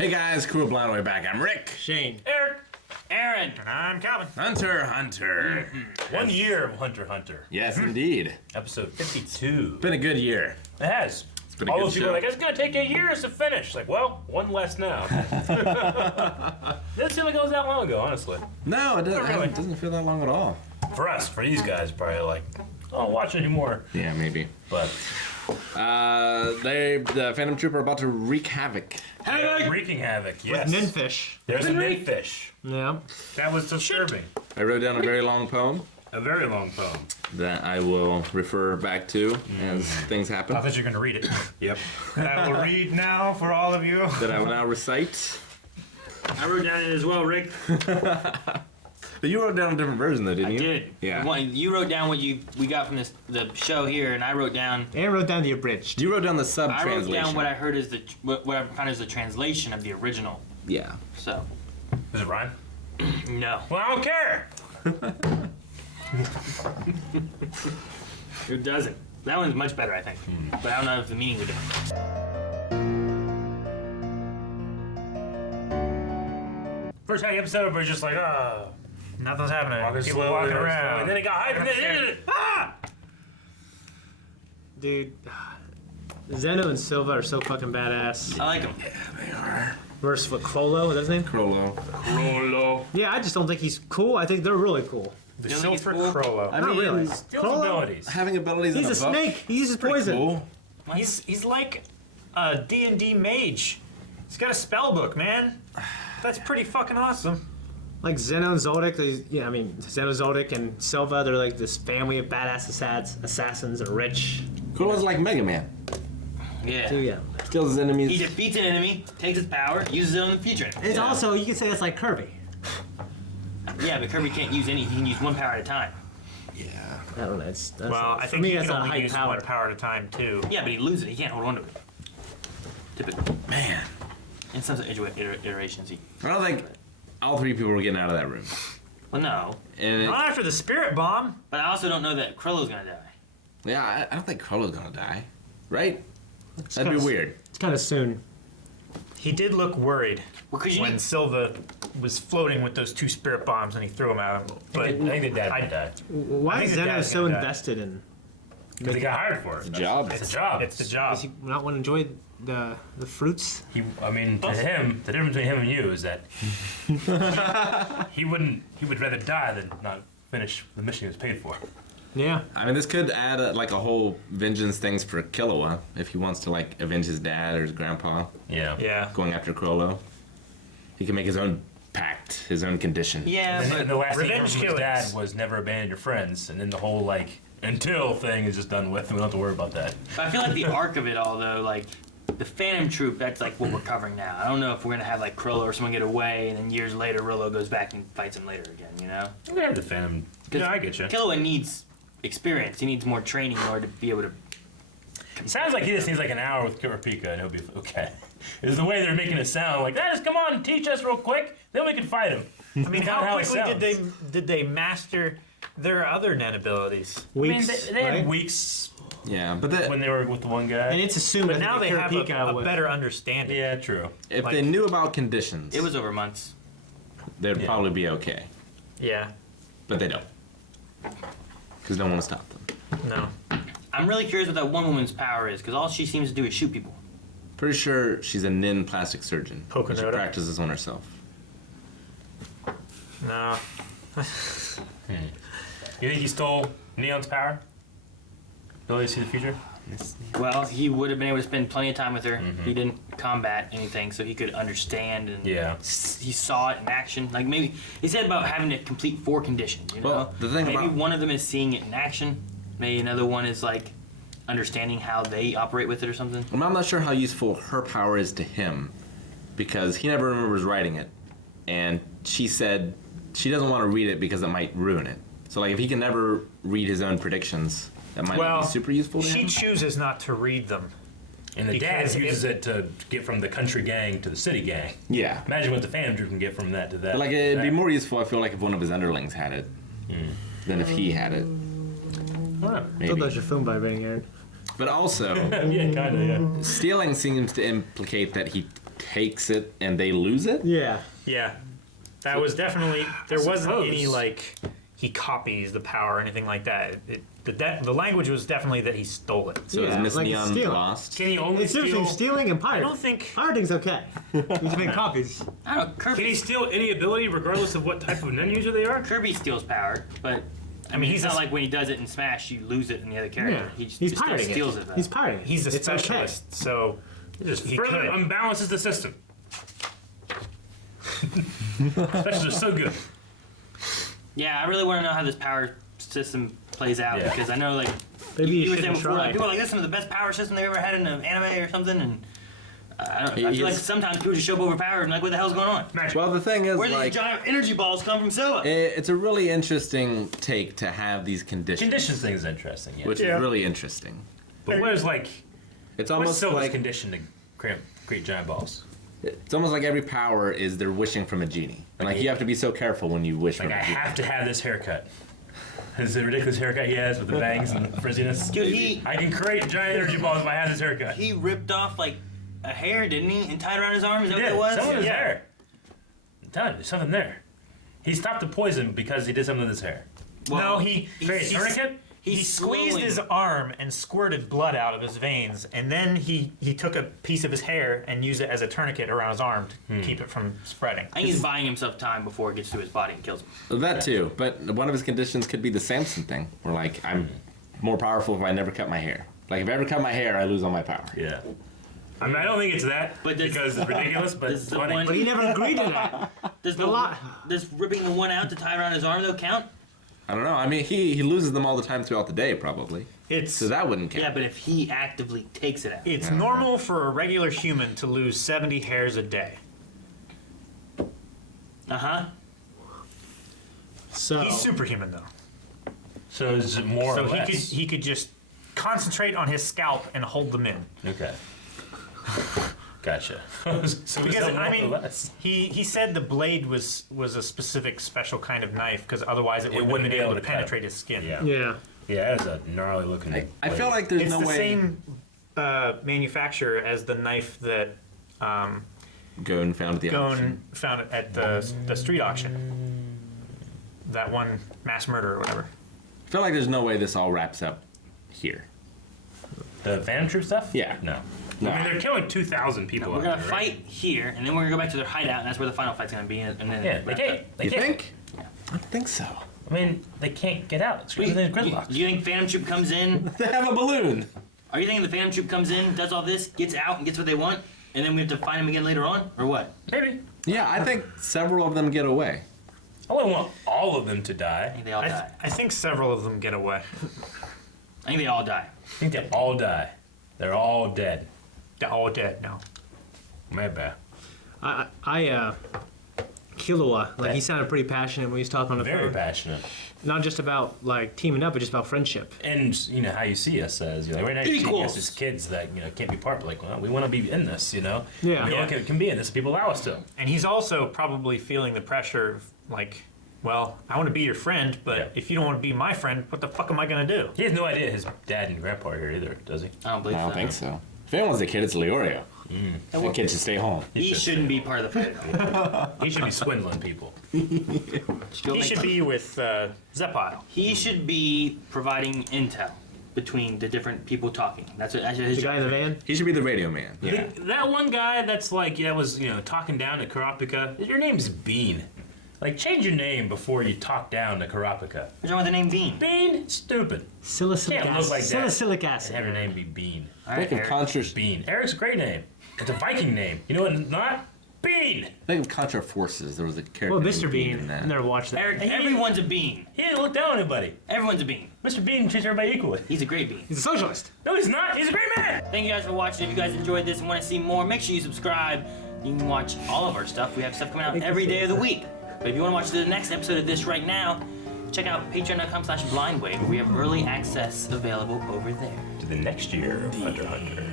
Hey guys, Crew of Blind Way back. I'm Rick. Shane. Eric. Aaron. And I'm Calvin. Hunter. 1 year of Hunter. Yes, indeed. Episode 52. Been a good year. It has. It's been a All good those people show. are like, it's going to take 8 years to finish. Like, well, one less now. Doesn't seem like it was that long ago, honestly. No, it doesn't, Not really. it doesn't feel that long at all. For us, for these guys, probably like, oh, watch it anymore. Yeah, maybe. But The Phantom Trooper are about to wreak havoc. yeah, wreaking havoc, yes. With ninfish. There's a ninfish. Yeah. That was disturbing. I wrote down a very long poem A very long poem. that I will refer back to as things happen. I thought you were going to read it. Yep. I will read now for all of you. That I will now recite. I wrote down it as well, Rick. But you wrote down a different version though, didn't I you? did. Yeah. You wrote down what we got from the show here, and I wrote down. Aaron wrote down the abridged. You wrote down the I sub-translation. wrote down what I heard is what I found is the translation of the original. Yeah. So Does it rhyme? no, Well, I don't care. it doesn't. That one's much better, I think. But I don't know if the meaning would different. First half of the episode, everybody's just like, oh. Nothing's happening. People People walking walking around. around. And then it got hyped. Ah! Dude, Zeno and Silva are so fucking badass. I like them. They are. Versus what, Crollo, is that his name? Crollo. Rolo. Yeah, I just don't think he's cool. I think they're really cool. The You don't think Silver he's cool? Crollo. I Not mean, really. Steals Crollo? abilities. Having abilities He's in a a book. snake. He uses poison. Cool. He's like a D&D mage. He's got a spell book, man. That's pretty fucking awesome. Like Zeno and Zoldyck, Zeno, Zoldyck, and Silva, they're like this family of badass assassins and rich. Crollo's like Mega Man. Yeah. So yeah. Kills his enemies. He defeats an enemy, takes its power, uses it on the future. It's also, you can say that's like Kirby. Yeah, but Kirby can't use any. He can use one power at a time. Yeah. I don't know. That's, Well, I for think me, he that's can not only high use power. one power at a time, too. Yeah, but he loses it. He can't hold on to it. Typically. Man. In some iterations, he. I don't think all three people were getting out of that room. Well, no. And Not after the spirit bomb. But I also don't know that Krillow's gonna die. yeah, I don't think Crollo's gonna die. Right? That'd kinda be weird. It's kind of soon. He did look worried Well, because you when need. Silva was floating with those two spirit bombs and he threw them at him. But I think the dad died. Why I is think the Zeno dad's so gonna die. invested in? Because he got hired for it. It's a job. It's a job. it's the job. Does he not want to enjoy the fruits? To him, the difference between him and you is that he would rather die than not finish the mission he was paid for. Yeah. I mean, this could add like a whole vengeance things for Killua if he wants to like avenge his dad or his grandpa Yeah. Yeah. going after Crollo. He can make his own pact, his own condition. Yeah, And but the last thing he Revenge heard from his killings. dad was never abandon your friends, and then the whole like until thing is just done with, and we don't have to worry about that. I feel like the arc of it all, though, like the Phantom Troop, that's like what we're covering now. I don't know if we're gonna have like Krollo or someone get away, and then years later, Rolo goes back and fights him later again. You know? We have the Phantom. Yeah, I get you. Killua needs experience. He needs more training in order to be able to. It sounds like he just needs like an hour with Kurapika, and he'll be okay. Is the way they're making it sound like that? Just come on, teach us real quick, then we can fight him. I mean, Not how it quickly sounds. did they master their other Nen abilities? Weeks. I mean, they had right? weeks Yeah, but that, when they were with the one guy. And it's assumed But that now the they have Kurapika a would- better understanding. Yeah, true. if like- they knew about conditions, It was over months. they'd Yeah. probably be okay. Yeah. But they don't. Because no one will stop them. No. I'm really curious what that one woman's power is, because all she seems to do is shoot people. Pretty sure she's a nin plastic surgeon. She Poconoda? practices on herself. No. You think he stole Neon's power? Ability to see the future? Well, he would have been able to spend plenty of time with her. He didn't combat anything, so he could understand and Yeah. he saw it in action. Like maybe he said about having to complete 4 conditions. You know, Well, the thing maybe about- one of them is seeing it in action. Maybe another one is like understanding how they operate with it or something. Well, I'm not sure how useful her power is to him. Because he never remembers writing it. And she said she doesn't want to read it because it might ruin it. So like if he can never read his own predictions, that might not Well, be super useful to she him. chooses not to read them. And the dad Because uses it to get from the country gang to the city gang. Yeah. Imagine what the Phantom Troop can get from that to that. But like it'd be more useful I feel like if one of his underlings had it than if he had it. Thought Maybe. that was your phone vibrating, Aaron. But also yeah, kind of, yeah. stealing seems to implicate that he takes it and they lose it? Yeah. Yeah, that was definitely. There wasn't any suppose. like he copies the power or anything like that. The language was definitely that he stole it. So Yeah, is Miss like Neon stealing. lost? Can he only It's different steal? between stealing and I pirating. don't think. Pirating's okay. You can make copies. I don't know. Can Kirby, he steal any ability regardless of what type of nun user they are? Kirby steals power, but I mean, he's it's not a- like when he does it in Smash, you lose it in the other character. Yeah. He just He's still pirating steals it. it. Though. He's pirating. He's a It's okay. specialist, so Just he further could. unbalances the system. Specialists are so good. Yeah, I really want to know how this power system plays out Yeah. because I know like Maybe you were should saying before, like, try. people are like this is the best power system they ever had in an anime or something, and I don't know. I He feel like is- sometimes people just show up overpowered and like, what the hell's going on? Magic. Well, the thing is, Where did like, these giant energy balls come from, Silva? it's a really interesting take to have these conditions, Conditions thing is interesting, yeah. which Yeah. is really interesting. But where's like, It's what's almost Silva's like condition to create giant balls? it's almost like every power is they're wishing from a genie, and like you have to be so careful when you wish Like, from I a genie. have to have this haircut. This ridiculous haircut he has with the bangs and frizziness. Dude, I can create giant energy balls if I have this haircut. he ripped off like a hair, didn't he, and tied around his arm? Is that Yeah, what it was? something is Yeah. there. I'm telling you, there's something there. He stopped the poison because he did something with his hair. No, he Create a tourniquet? He squeezed slowing- his arm and squirted blood out of his veins, and then he took a piece of his hair and used it as a tourniquet around his arm to keep it from spreading. I think he's buying himself time before it gets to his body and kills him. That too, but one of his conditions could be the Samson thing, where like I'm more powerful if I never cut my hair. Like if I ever cut my hair, I lose all my power. Yeah. I mean, I don't think it's that But does- because it's ridiculous, but does it's the funny. one- But he never agreed to that. Does does ripping the one out to tie around his arm though count? I don't know. I mean, he loses them all the time throughout the day, probably. It's So that wouldn't count. Yeah, but if he actively takes it out. it's normal for a regular human to lose 70 hairs a day. Uh-huh. So He's superhuman though, So is it more so or less? he could just concentrate on his scalp and hold them in. Okay. Gotcha. So is Because that more I or mean, less? he said the blade was a specific special kind of knife because otherwise it wouldn't be able to cut. penetrate his skin. Yeah. yeah. Yeah, that's a gnarly looking. I feel like there's It's no the way. same manufacturer as the knife that Gon found at the auction. Gon found at the street auction. That one mass murder or whatever. I feel like there's no way this all wraps up here. the Phantom Troop stuff. Yeah. No. No. I mean, they're killing 2,000 people. We're out gonna there, right? fight here, and then we're gonna go back to their hideout, and that's where the final fight's gonna be. And then Yeah, they can't. They You can't. think? I don't think so. I mean, they can't get out. It's everything's gridlocked. Do you think Phantom Troop comes in? They have a balloon. Are you thinking the Phantom Troop comes in, does all this, gets out, and gets what they want, and then we have to find them again later on, or what? Maybe. Yeah, I think several of them get away. I wouldn't want all of them to I die. think they all die. I think several of them get away. I think they all die. I think they all die. They're all dead. They're all dead now. Maybe. Killua, like he sounded pretty passionate when he was talking on the Very phone. passionate. Not just about like teaming up, but just about friendship. And you know how you see us as you're like right now you see Equals. us as kids that can't be part. But like, well, we want to be in this. Yeah. We can be in this. People allow us to. And he's also probably feeling the pressure of like, well, I want to be your friend, but Yeah. if you don't want to be my friend, what the fuck am I gonna do? He has no idea his dad and grandpa are here either, does he? I don't believe I don't so. think so. If anyone's a kid, it's Leorio. That kid should stay home. He shouldn't be part of the fight. He should be swindling people. He should be with Zepile. He should be providing intel between the different people talking. That's his The guy in the van. He should be the radio man. Yeah. That one guy that's like was talking down to Kurapika. Your name's Bean. Like change your name before you talk down to Kurapika. What's wrong with the name Bean? Bean, stupid. Salicylic Can't acid. look like that. Salicylic And acid. have your name be Bean. All right, Think of Eric. Contra. Bean. Eric's a great name. It's a Viking name. You know what? It's not Bean. Think of Contra Forces. There was a character. Well, named Mr. Bean. in that. I never watched that. Eric, everyone's a bean. He didn't look down on anybody. Everyone's a bean. Mr. Bean treats everybody equally. He's a great bean. He's a socialist. No, he's not. He's a great man. Thank you guys for watching. If you guys enjoyed this and want to see more, make sure you subscribe. You can watch all of our stuff. We have stuff coming out every day of the week. But if you want to watch the next episode of this right now, check out patreon.com/blindwave, where we have early access available over there. To the next year of Hunter x Hunter.